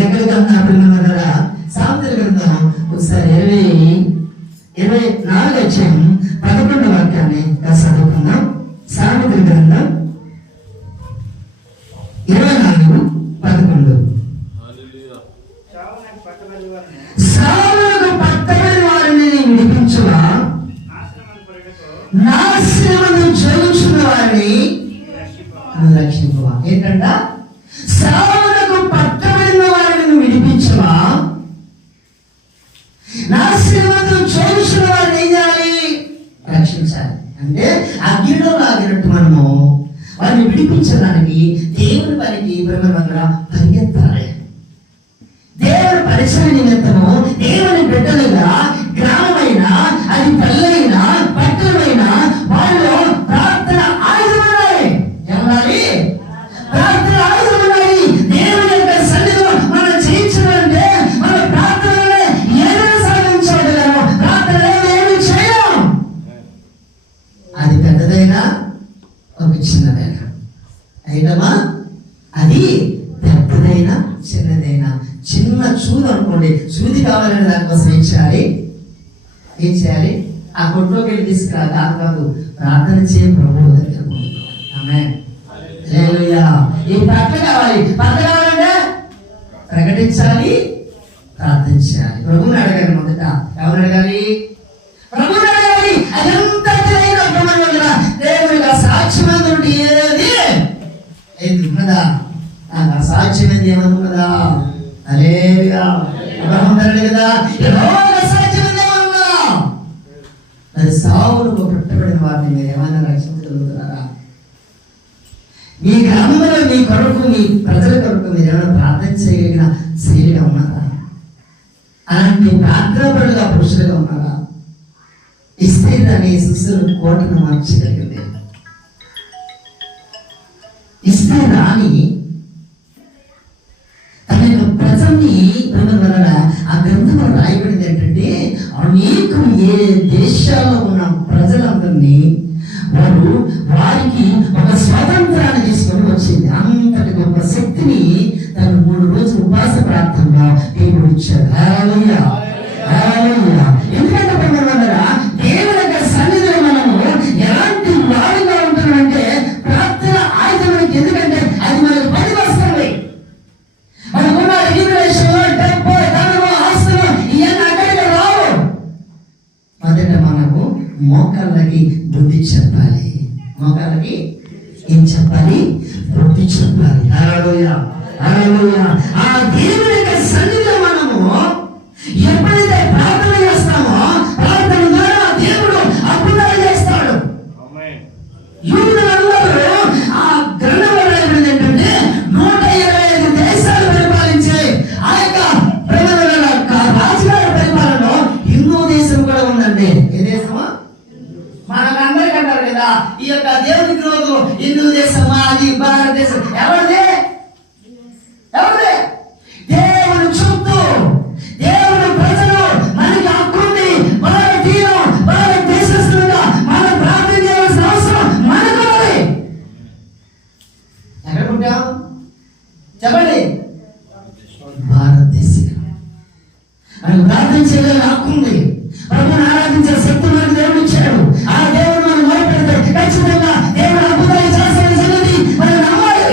ఎక్కడికి అన్నా పిల్లల సామెతల గ్రంథం ఒకసారి 24:11 వాక్యాన్ని చదువుకుందాం. సామెతల గ్రంథం 24:11. సావులకు పట్టబడి వారిని విడిపించువా, నాశనమును జయించిన వారిని రక్షించువా. ఏంటంట? సావులకు పట్టబడిన వారిని విడిపించువా, నాశనమును జయించిన వారిని ఏం చేయాలి? రక్షించాలి. అంటే అగ్నిలో లాగినట్టు మనము వారిని విడిపించడానికి దేవుని పనికి బ్రహ్మమంగా పరిగెత్తాలి. దేవుని పరిశ్రమ నిమిత్తము దేవుని బిడ్డలుగా గ్రామమైన అది పల్లెైన పట్టణమైన వాళ్ళు ప్రార్థన ఆయుధం ఉండాలి. ఏమన్నాలి? ప్రార్థన చిన్నదైనా అయినమా అది పెద్దదైనా చిన్నదైనా. చిన్న చూదు అనుకోండి, చూది కావాలంటే దానికోసం ఏం చేయాలి? ఆ కొట్లోకి వెళ్ళి తీసుకురా కాదు, ప్రార్థన చేయ ప్రభువు దగ్గర. ఆమేన్. హల్లెలూయా. ఈ ప్రార్థన కావాలంటే ప్రకటించాలి, ప్రార్థన చేయాలి. ప్రభువుని అడగాలి. మొదట ఎవరు అడగాలి? ప్రభువుని అడగాలి. అదంతా దేవుడిగా సాక్ష్యమైనటువంటి ఏది లేదు ఉన్నదా? నాకు అసాధ్యమైంది ఏమన్నా ఉన్నదా? హల్లెలూయా. అబ్రహాము అన్నాడు కదా, యెహోవాకు అసాధ్యమైంది ఏమన్నా ఉన్నదా? మరి సావులకు పుట్టబడిన వారిని మీరు ఏమైనా రక్షించగలుగుతున్నారా? మీ గ్రామంలో మీ కొరకు, మీ ప్రజల కొరకు మీరు ఏమైనా ప్రార్థన చేయగలిగిన స్త్రీలుగా ఉన్నారా? అలాంటి ప్రార్థనపరులుగా పురుషులుగా ఉన్నారా? ఇస్తే దాని శిశువులను కోటను మార్చగలిగింది. ఇస్తే రాని తన యొక్క ప్రజల్ని వలన ఆ గ్రంథంలో రాయబడింది ఏంటంటే, అనేకం ఏ దేశాల్లో ఉన్న ప్రజలందరినీ వారికి ఒక స్వాతంత్రాన్ని తీసుకొని వచ్చింది. అంతటి గొప్ప శక్తిని తను 3 రోజులు ఉపవాస ప్రార్థనలో దేవుడు ఇచ్చాడు. హల్లెలూయా. హల్లెలూయా. ఎందుకంటే దేవుని యొక్క సన్నిధిలో మనము ఎలాంటి వారిగా ఉంటున్నామంటే ప్రార్థన ఆయుధం మనకి. ఎందుకంటే అది మనకు పని వస్తుంది. మనకున్న రిజర్వేషన్లో డబ్బు, ధనము, ఆస్తులు ఇవన్నీ అక్కడికి రావు. మొదట మనము మోకాళ్ళకి బుద్ధి చెప్పాలి. మోకాళ్ళకి ఏం చెప్పాలి? బుద్ధి చెప్పాలి. హల్లెలూయా. హల్లెలూయా. ఆ దేవుని యొక్క సన్నిధిలో మనము ఎప్పుడైతే ప్రార్థన చేస్తామో ప్రార్థన ద్వారా దేవుడు అద్భుతాలు చేస్తాడు. యూదులందరూ ఆ గ్రంథంలో రాయబడింది ఏంటంటే 125 దేశాలు పరిపాలించే ఆ యొక్క రాజుగారి పరిపాలనలో హిందూ దేశం కూడా ఉందండి. ఏ దేశమా? మనకందరికీ అంటారు కదా, ఈ యొక్క దేవునికి రోజు హిందూ దేశం, అది భారతదేశం. ఎవరిది? దేవుని చుట్టూ దేవుని ప్రజలు మనకి హక్కుంది. భారతదేశస్తులుగా మనం ప్రార్థన చేయాల్సిన అవసరం మనకు ఉంది. ఎక్కడ పుట్టాం చెప్పండి? భారతదేశం. మనకు ప్రార్థన చేయాలని హక్కుంది. ప్రభువుని ఆరాధించే శక్తి మనకు దేవుడు ఇచ్చాడు. ఆ దేవుడు మనం మొదలుపెడితే ఖచ్చితంగా దేవుడు అద్భుతాలు చేస్తాడని సంగతి మనం నమ్మాలి.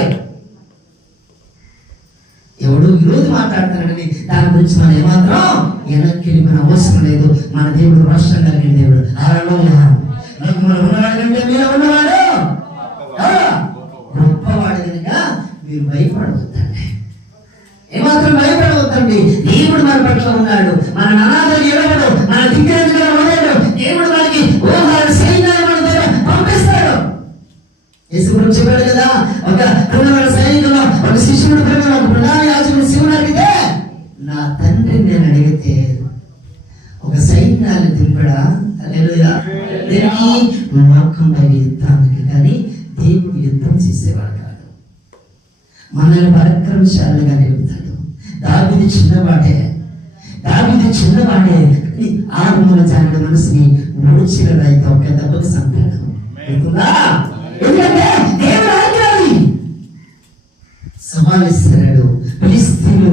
ఎవడు ఈరోజు మాట్లాడతాడని దాని గురించి మనం ఏమాత్రం వెనక్కి మన అవసరం లేదు. మన దేవుడు రాష్ట్రం కలిగిన దేవుడు. హల్లెలూయా. మనకు మనం ఉన్నవాడు కంటే మీరు ఉన్నవాడు గొప్పవాడు కనుక మీరు భయపడవద్దండి. ఏమాత్రం భయపడవద్దండి. దేవుడు మన పట్ల ఉన్నాడు. మన అనాథలు ఎడవడు, మన దిగ్గజులుగా ఉన్నాడు. దేవుడు మనకి సైన్యాన్ని మన దగ్గర పంపిస్తాడు. యేసు గురించి చెప్పాడు కదా, ఒక సైనికులు ఒక శిష్యుడు ఒక ప్రధాన యాజకుడు శివుని అడిగితే, నా తండ్రిని నేను అడిగితే ఒక సైన్యాన్ని దింపడా? హల్లెలూయా. లోకంలో యుద్ధానికి కానీ దేవుడు యుద్ధం చేసేవాడు కాదు. మనల్ని పరాక్రమశాలిగా నిలుపుతాడు. దావీదు చిన్నవాడే. 6 జానుల మనసుని 3 చీరలు అయితే ఒక దెబ్బకు చంపాడు. ఎందుకంటే దేవుడు ఆజ్ఞాని. సవాల్ ఇస్తున్నాడు. ఫిలిష్తీయులు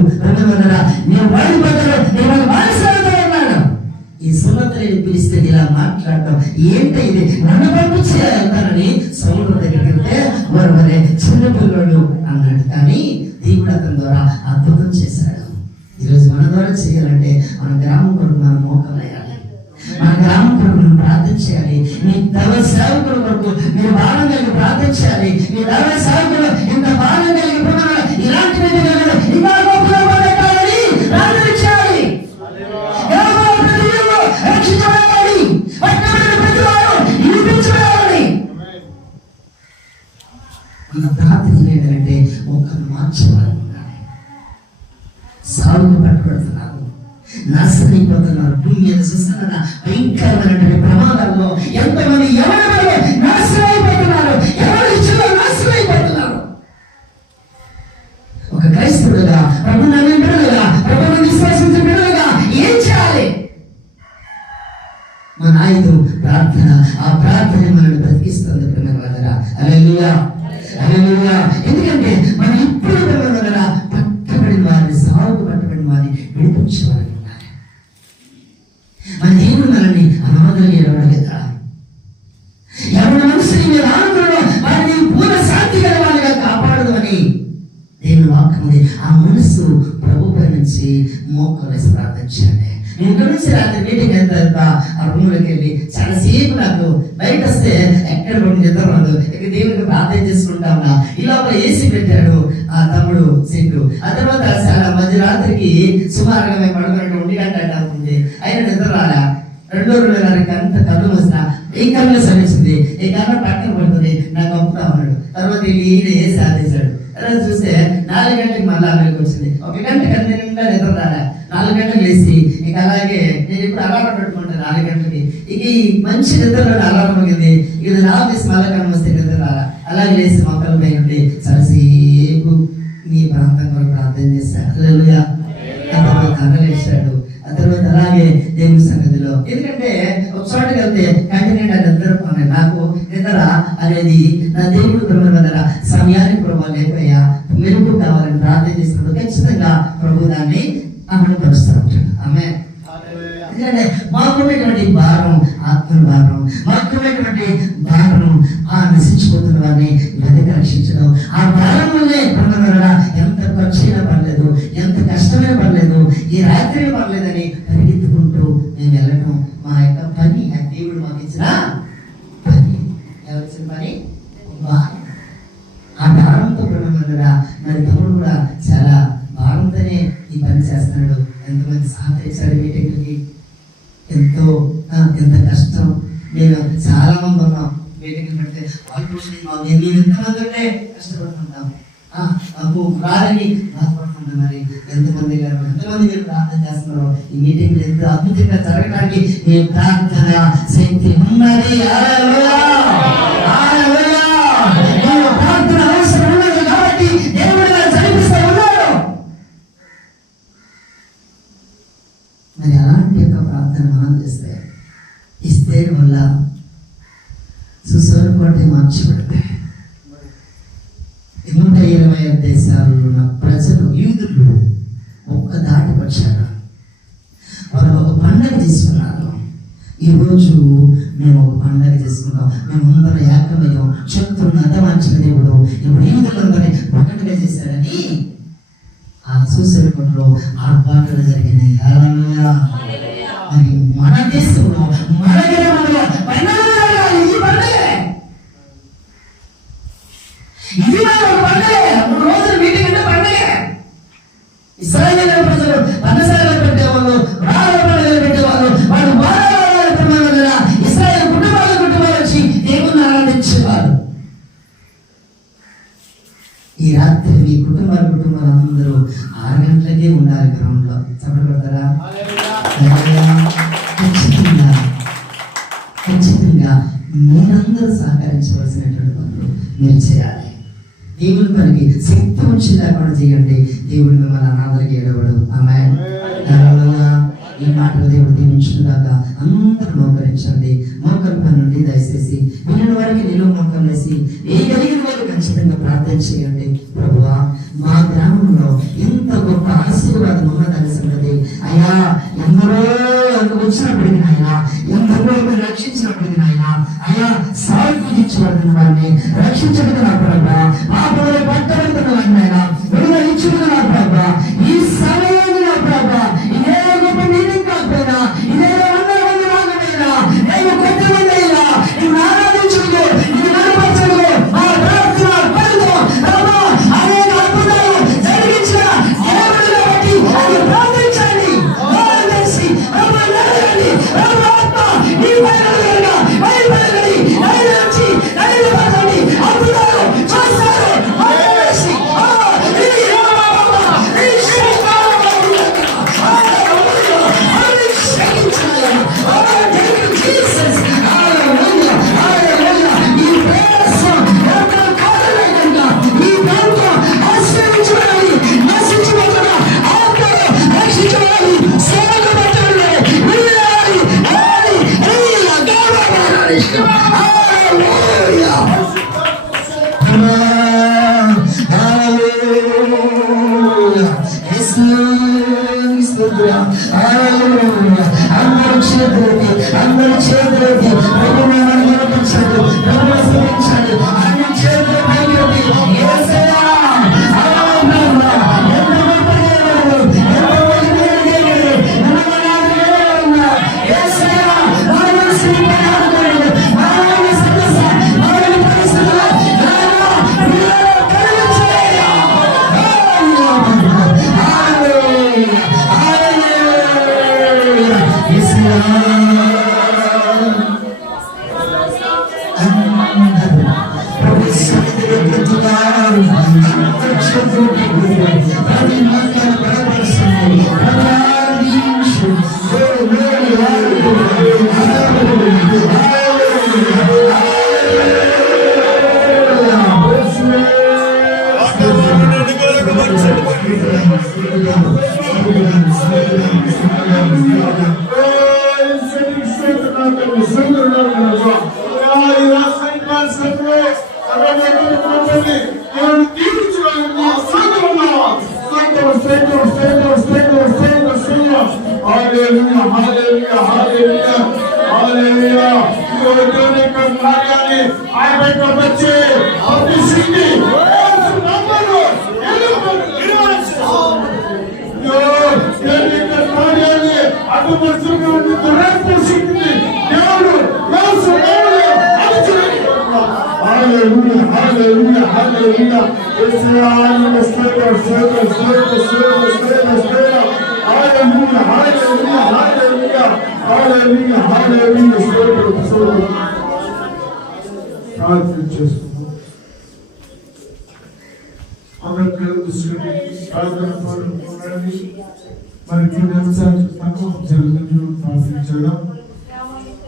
నేను వాడి బదులు నేను బానిసలతో ఉన్నాడు. ఈ సున్నతని పిలిస్తే ఇలా మాట్లాడటం ఏంటి? ఇది నన్ను పంపించేయాలంటానని సౌలు దగ్గరికి వెళ్తే మరొకరే చిన్నపిల్లడు అన్నాడు. కానీ దేవుడు అతని ద్వారా అద్భుతం చేశాడు. ఈరోజు మన ద్వారా చేయాలంటే మన గ్రామం కొరకు మనం మోకాలు వేయాలి. మన గ్రామం కొరకు మనం ప్రార్థన చేయాలి. మీ దైవ సేవకుల కొరకు మీరు భారం కలిగి ప్రార్థన చేయాలి. మీ దైవ సేవకులు ఇంత భారం కలిగి ఇలాంటి ఇంకా గొప్పగా పెట్టాలని ప్రార్థన చేయాలి. రక్షించబడాలి. పట్టబడిన ప్రతి వారు వినిపించబడాలి. మన ప్రార్థన ఏంటంటే ఒకరు మార్చవాలి. సాగుకు పట్టుబడుతున్నారు, నాశనైపోతున్నారు. భూమి మీద చూస్తున్న భయంకరమైనటువంటి ప్రమాదాల్లో ఎంతమంది ఎవరి నాశనమైపోతున్నారు, ఎవరి ఇచ్చిన నాశనమైపోతున్నారు. ఒక క్రైస్తవుడుగా ప్రభుత్వాన్ని బిడ్డలుగా ప్రభుత్వం విశ్వాసించిన బిడ్డలుగా ఏం చేయాలి? మన ఆయుధం ప్రార్థన. ఆ ప్రార్థన మనల్ని బ్రతికిస్తుంది. ప్రేమ వదరా. హల్లెలూయా. హల్లెలూయా, హల్లెలూయా. ఎందుకంటే మనం ఇప్పుడు పట్టబడిన వారిని, సాగు పట్టబడిన వారిని విడిపించేవారు ఉన్నారు. మన దేవుడు మనల్ని అనాథలు ఎడవడు కదా. ఎవరి మనసుని మీరు ఆనందంలో వారిని పూర్ణ శాంతి గల వారిగా కాపాడదు అని దేవుని వాక్యం ఉంది. ఆ మనసు ప్రభు పై నుంచి మోకలేసి ప్రార్థించండి. నేను ఇక్కడ నుంచి రాత్రి మీటింగ్ అయిన తర్వాత ఆ రూమ్లోకి వెళ్ళి చాలాసేపు నాకు బయట వస్తే ఎక్కడ కొన్ని నిద్ర రాదు. ఇక దేవునికి ప్రార్థన చేసుకుంటా ఉన్నా. ఈ లోపల ఏసీ పెట్టాడు ఆ తమ్ముడు సీట్లు. ఆ తర్వాత చాలా మధ్యరాత్రికి సుమారుగా మేము పడుకున్నట్టు 1 గంట అవుతుంది. అయినా నిద్ర రాలా. 2:30 గంట కళ్ళు వస్తున్నా. ఈ కళ్ళు సమీసింది. ఈ కళ్ళ పక్కన పడుతుంది. నాకు అప్పుతా ఉన్నాడు. తర్వాత ఈయన ఏసి ఆదేశాడు. అలా చూస్తే 4 గంటలకు మళ్ళీ అమెరికా వచ్చింది. 1 గంట కంటే నిండా నిద్ర రాలా. 4 గంటలకు లేచి ఇక అలాగే నేను ఇప్పుడు అలారం పెట్టుకుంటాను 4 గంటలకి. ఇక ఈ మంచి నిద్రలో అలారం పోయింది. ఇది నా తీసి మళ్ళీ కన్ను వస్తే నిద్ర రాలా. అలాగే లేచి మొక్కల పై ఉండి చాలాసేపు నీ ప్రాంతం కొరకు ప్రార్థన చేశాడు. హల్లెలూయా. కళ్ళలేశాడు. ఆ తర్వాత అలాగే దేవుని సన్నిధిలో, ఎందుకంటే ఒక చోటకి వెళ్తే కంటిన్యూట్ నిద్ర నాకు నిద్ర అనేది నా దేవుడు ప్రభు వల్ల సమయానికి ప్రభావం లేకపోయా మెరుగు కావాలని ప్రార్థన చేసినప్పుడు ఖచ్చితంగా ప్రభు దాన్ని అమలుపరుస్తూ ఉంటాడు. ఆమె ఎందుకంటే మాకున్నటువంటి భారం ఆత్మ భారం, మాకున్నటువంటి భారం ఆ నశించిపోతున్న వారిని వెనక రక్షించడం. ఆ భారం వల్లే పొందగలరా ఎంత ఖర్చైనా పర్లేదు, ఎంత కష్టమైనా పర్లేదు, ఈ రాత్రి పర్లేదని పరిగెత్తుకుంటూ మేము వెళ్ళడం మా యొక్క పని. ఆ దేవుడు మాకు ఇచ్చిన పని. ఎవరిచ్చిన పని? భారం. ఆ భారంతో పొందగలరా. మరి తమ్ముడు కూడా చాలా భారంతోనే ఈ పని చేస్తున్నాడు. ఎంతమంది సహకరించాడు మీటింగ్కి. ఎంత కష్టం. నేను చాలా మంది ఉన్నాం మీటింగ్ పెడితే వాళ్ళు మేము ఎంతమంది ఉంటే కష్టపడుతుంటాం. నాకు రాలని బాధపడుతుంటాం. మరి ఎంతమంది మీరు ప్రార్థన చేస్తున్నారో ఈ మీటింగ్ ఎంత అద్భుతంగా జరగడానికి మీ ప్రార్థన శక్తి ఉన్నది. ప్రార్థన అవసరం ఉన్నది కాబట్టి దేవుడు జరిపిస్తూ ఉన్నాడు. మరి అలాంటి యొక్క ప్రార్థన మనం చేస్తే ఇస్తే వల్ల సుసరుకోటి మార్చబడతాయి. 120 దేశాలలో ఉన్న ప్రజలు, యూదులు ఒక్క దాటికి వచ్చారు. వాళ్ళు ఒక పండుగ తీసుకున్నారు. ఈరోజు మేము ఒక పండుగ చేసుకున్నాం, మేమందరం ఏకమయ్యాం చెప్తున్న అర్థమార్చిన దేవుడు ఇప్పుడు యూదులందరినీ ఒకటిగా చేశాడని ఆ సుసరుకోటలో ఆర్భాటాలు జరిగినాయి. మరి మన దేశంలో మన గ్రామంలో ఇది మన పండుగ. 3 రోజులు మీటింగ్ అంటే పండుగ. ఇశ్రాయేలు ప్రజలు పన్నసారాలు పెట్టేవాళ్ళు, రాళ్ళ పండుగలు పెట్టేవాళ్ళు, వాళ్ళు వారాల ప్రమాణాలు ఇశ్రాయేలు కుటుంబాలు వచ్చి దేవుని ఆరాధించేవారు. ఈ రాత్రి మీ కుటుంబాలు అందరూ 6 గంటలకే ఉండాలి గ్రౌండ్ లో. చప్పట్లు కొడతారా? ఖచ్చితంగా మీరందరూ సహకరించవలసినటువంటి పనులు మీరు చేయాలి. దేవుని పనికి శక్తి వచ్చి లేకుండా చేయండి. దేవుడు మిమ్మల్ని అనాథలకి ఏడవడు. ఆమేన్. ఈ మాటలు దేవుడు దీవించుగాక. అందరూ మోకరించండి. మోకల పని నుండి దయచేసి వీళ్ళ వారికి నిలువ మోకం వేసి ఏ కలిగిన వారు ఖచ్చితంగా ప్రార్థన చేయండి. ప్రభువా, మా గ్రామంలో ఇంత గొప్ప ఆశీర్వాదం ఉన్నదని సంగతి అయ్యా ఎందరో వచ్చినప్పటికీ నాయన, ఎందరో రక్షించినప్పటికీ నాయన, అయ్యా సాగు ఇచ్చినటువంటి వారిని రక్షించడం నా ప్రభా, పాపంలో పట్టబడుతున్న వారిని ఆయన విడుదల ఇచ్చుకున్న నా ప్రభా, ఈ సమయంలో నా ప్రభా ఇదే గొప్ప మీటింగ్ కాకపోయినా, ఇదే 100 మంది రాకపోయినా, నేను కొత్తమంది అయినా నువ్వు ఆరాధించుకో, నువ్వు నడపరచుకో, మా ప్రార్థన పడుకో ప్రభా. అనేక అద్భుతాలు జరిగించిన దేవుడిని బట్టి అది ప్రార్థించండి. ప్రార్థించి ప్రభా నడవండి. ప్రభా ఆత్మ నీ పైన బయలుపడగలి నడిచి నడిపడండి. అద్భుతాలు చేస్తారు.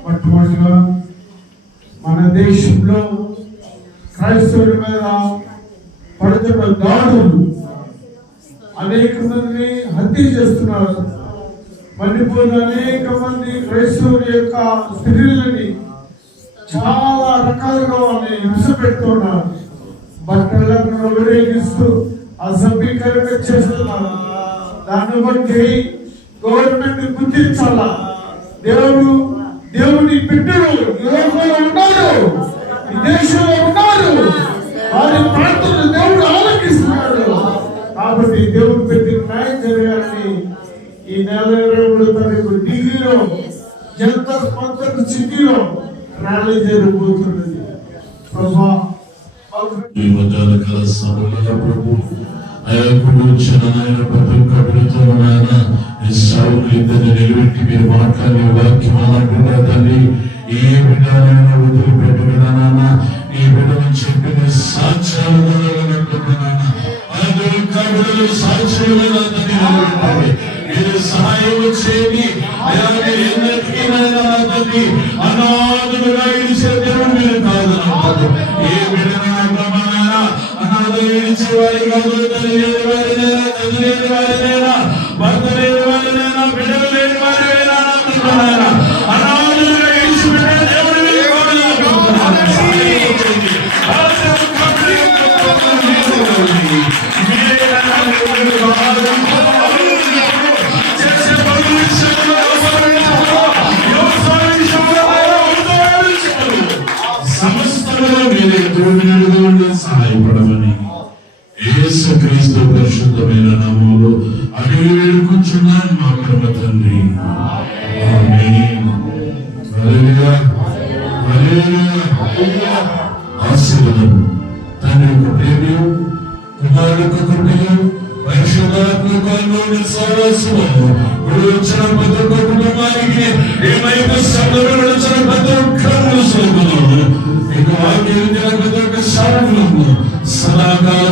మొట్టమొదటిగా మన దేశంలో క్రైస్తవుల మీద పడుతున్న దాడులు అనేక మందిని హత్య చేస్తున్నారు. మణిపూర్ అనేక మంది క్రైస్తవుల యొక్క స్త్రీలని చాలా రకాలుగా వాళ్ళని హింస పెడుతున్నారు. బట్టలను విరేగిస్తూ అసభ్యకరంగా చేస్తున్నారు. దాన్ని బట్టి గవర్నమెంట్ గుర్తించాలా. దేవుని బిడ్డలు ఈ లోకంలో ఉన్నారు, ఈ దేశంలో ఉన్నారు. వారి ప్రార్థనలు దేవుడు ఆలకిస్తున్నాడు. కాబట్టి దేవుడు పెట్టిన న్యాయం జరగాలని ఈ నెల 23వ తారీఖు ఢిల్లీలో జంతర్ మంతర్ సిటీలో ర్యాలీ జరగబోతున్నది. ఈ మధ్యాహ్నకాల సమయంలో ప్రభు అయ్యా నాయన ప్రతి ఒక్క బిడ్డతో నాయన ఈ సాగులు ఇద్దరిని నిలబెట్టి మీరు మాట్లాడే వాక్యం అన్నట్టుగా తండ్రి ఏ బిడ్డనైనా వదిలిపెట్టగల నాన్న ఈ బిడ్డను చెప్పిన సాక్ష్యాలు సాక్ష్యాలు తండ్రి మీరు సహాయం చేయండి. అయ్యా మీరు ఎన్నటికీ తండ్రి అనాథులుగా ఇడిచే దేవుడు మీరు కాదు. ఏ బిడ్డనైనా అనాథ ఇడిచే వారి కాదు. తల్లి లేని వారినైనా, తండ్రి లేని వారినైనా, భర్త లేని వారినైనా, బిడ్డలు లేని వారినైనా అనాథులుగా ఇడిచిపెట్టే దేవుడు మీరు కాదు. సమస్తములో మీరే తోడుగా ఉండి సహాయపడమని యేసుక్రీస్తు పరిశుద్ధమైన నామములో అడిగి వేడుకుంటున్నాను మా పరమ తండ్రి. ఆమేన్. హల్లెలూయా, హల్లెలూయా. ఆశీర్వాదం తండ్రి యొక్క ప్రేమయు కుమారుడు యొక్క కృపయు పరిశుద్ధాత్మకుని సహవాసము వచ్చిన ప్రతి ఒక్క కుటుంబానికి ఏమైనా శబ్దం వచ్చిన ప్రతి ఒక్కరు ఇక వాక్యం ప్రతి ఒక్క శాపములను సదాకాలం